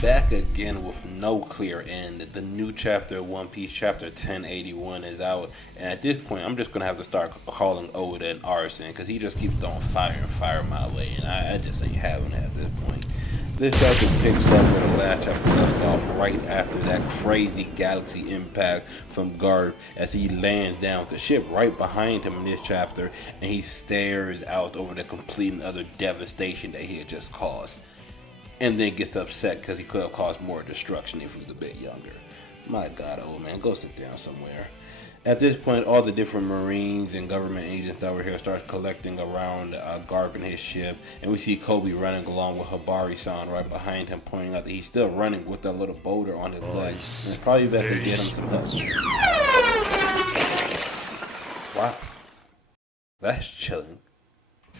Back again with no clear end. The new chapter of One Piece, chapter 1081, is out, and at this point, I'm just gonna have to start calling Oda and Arson because he just keeps throwing fire and fire my way, and I just ain't having it at this point. This chapter picks up where the last chapter left off, right after that crazy galaxy impact from Garp as he lands down with the ship right behind him in this chapter, and he stares out over the complete and utter devastation that he had just caused. And then gets upset because he could have caused more destruction if he was a bit younger. My God, old man, go sit down somewhere. At this point, all the different Marines and government agents that were here start collecting around Garp and his ship, and we see Kobe running along with Hibari-san right behind him, pointing out that he's still running with that little boulder on his leg. And it's probably best to get him some help. Wow, that's chilling.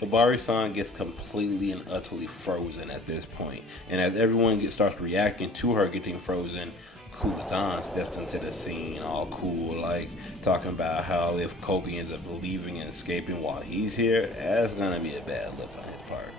Hibari-san gets completely and utterly frozen at this point, and as everyone starts reacting to her getting frozen, Kuzan steps into the scene all cool, like talking about how if Kobe ends up leaving and escaping while he's here, that's gonna be a bad look on his part.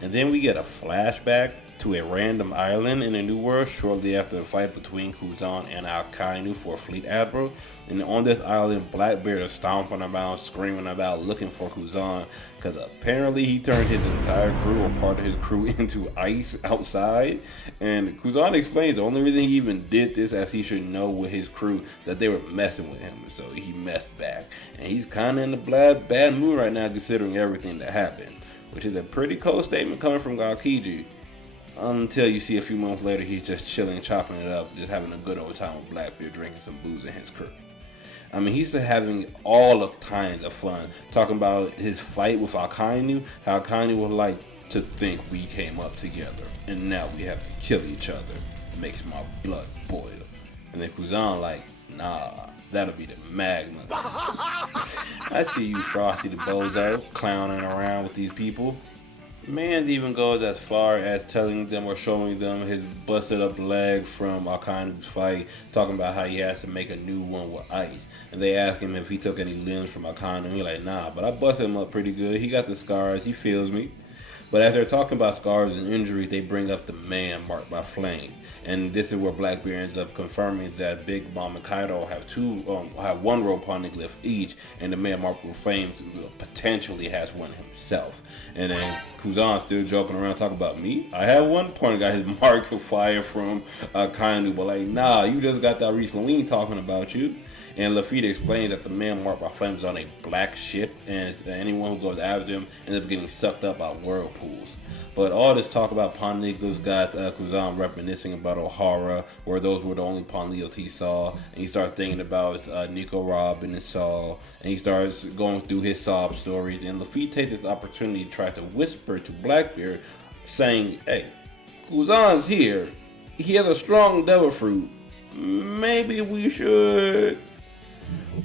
And then we get a flashback to a random island in the New World shortly after the fight between Kuzan and Aokiji for Fleet Admiral. And on this island, Blackbeard is stomping about, screaming about, looking for Kuzan, because apparently he turned his entire crew or part of his crew into ice outside. And Kuzan explains the only reason he even did this, as he should know with his crew, that they were messing with him, so he messed back. And he's kind of in a bad mood right now, considering everything that happened, which is a pretty cold statement coming from Aokiji. Until you see a few months later, he's just chilling, chopping it up, just having a good old time with Blackbeard, drinking some booze in his crew. I mean, he's still having all of kinds of fun, talking about his fight with Aokiji, how Aokiji would like to think we came up together, and now we have to kill each other. It makes my blood boil. And then Kuzan like, nah, that'll be the Magnum. I see you, Frosty the Bozo, clowning around with these people. Man even goes as far as telling them or showing them his busted up leg from Aokiji's fight, talking about how he has to make a new one with ice. And they ask him if he took any limbs from Aokiji, and he's like, nah, but I busted him up pretty good. He got the scars, he feels me. But as they're talking about scars and injuries, they bring up the man marked by flame. And this is where Blackbeard ends up confirming that Big Mom and Kaido have one rope poneglyph each, and the man marked with flame potentially has one himself. And then Kuzan still joking around talking about me. I have one point, got his mark of fire from Kainu, but like, nah, you just got that recently. We ain't talking about you. And Lafitte explains that the man marked by flames is on a black ship, and anyone who goes after him ends up getting sucked up by whirlpools. But all this talk about poneglyphs got Kuzan reminiscing about Ohara, where those were the only poneglyphs he saw. And he starts thinking about Nico Robin and Saul, and he starts going through his sob stories. And Lafitte takes this opportunity to try to whisper to Blackbeard, saying, hey, Kuzan's here. He has a strong devil fruit. Maybe we should...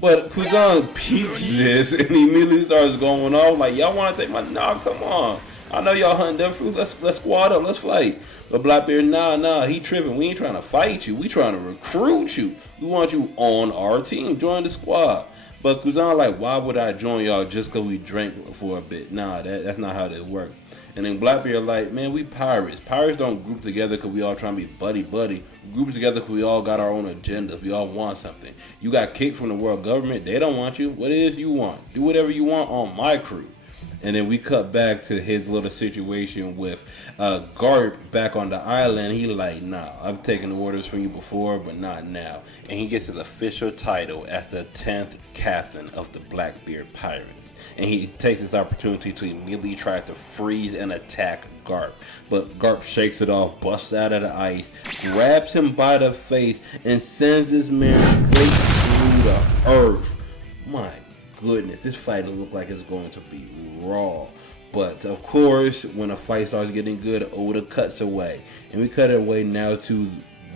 But Kuzan peeps this and he immediately starts going off like, y'all want to take my... Nah, come on. I know y'all hunting devil fruits. Let's squad up. Let's fight. But Blackbeard, nah, he tripping. We ain't trying to fight you. We trying to recruit you. We want you on our team. Join the squad. But Kuzan like, why would I join y'all just because we drank for a bit? Nah, that's not how this works. And then Blackbeard like, man, we pirates. Pirates don't group together because we all trying to be buddy-buddy. We group together because we all got our own agendas. We all want something. You got kicked from the world government. They don't want you. What it is you want? Do whatever you want on my crew. And then we cut back to his little situation with Garp back on the island. He like, nah, I've taken orders from you before, but not now. And he gets his official title as the 10th captain of the Blackbeard Pirates. And he takes this opportunity to immediately try to freeze and attack Garp. But Garp shakes it off, busts out of the ice, grabs him by the face, and sends this man straight through the earth. My goodness, this fight will look like it's going to be raw. But of course, when a fight starts getting good, Oda cuts away. And we cut away now to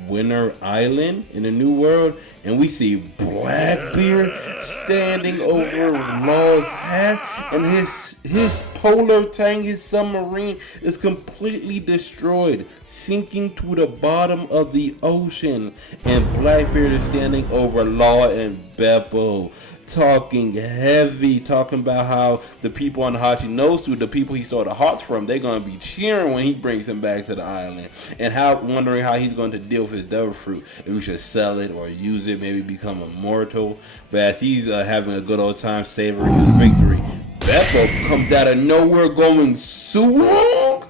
Winter Island in the New World, and we see Blackbeard standing over Law's hat, and his polar tank, his submarine, is completely destroyed, sinking to the bottom of the ocean. And Blackbeard is standing over Law and Beppo, talking heavy, talking about how the people on the Hachinosu, the people he stole the hearts from, they're going to be cheering when he brings him back to the island, and wondering how he's going to deal with his devil fruit, if we should sell it or use it, maybe become immortal. But as he's having a good old time savoring his victory, Beppo comes out of nowhere going Sulong.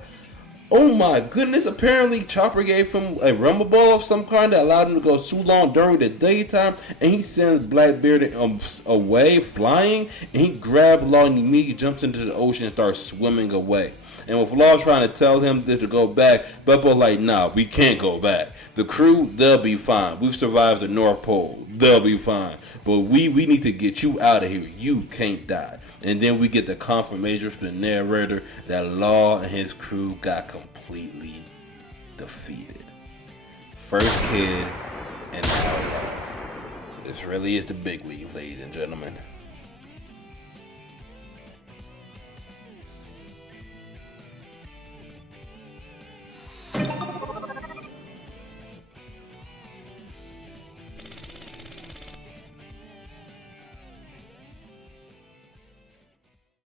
Oh my goodness, apparently Chopper gave him a rumble ball of some kind that allowed him to go Sulong during the daytime, and he sends Blackbeard away flying, and he grabs Law and immediately jumps into the ocean and starts swimming away. And with Law trying to tell him to go back, Beppo's like, nah, we can't go back. The crew, they'll be fine. We've survived the North Pole. They'll be fine. But we need to get you out of here. You can't die. And then we get the confirmation from the narrator that Law and his crew got completely defeated. First kid and now Law. This really is the big league, ladies and gentlemen.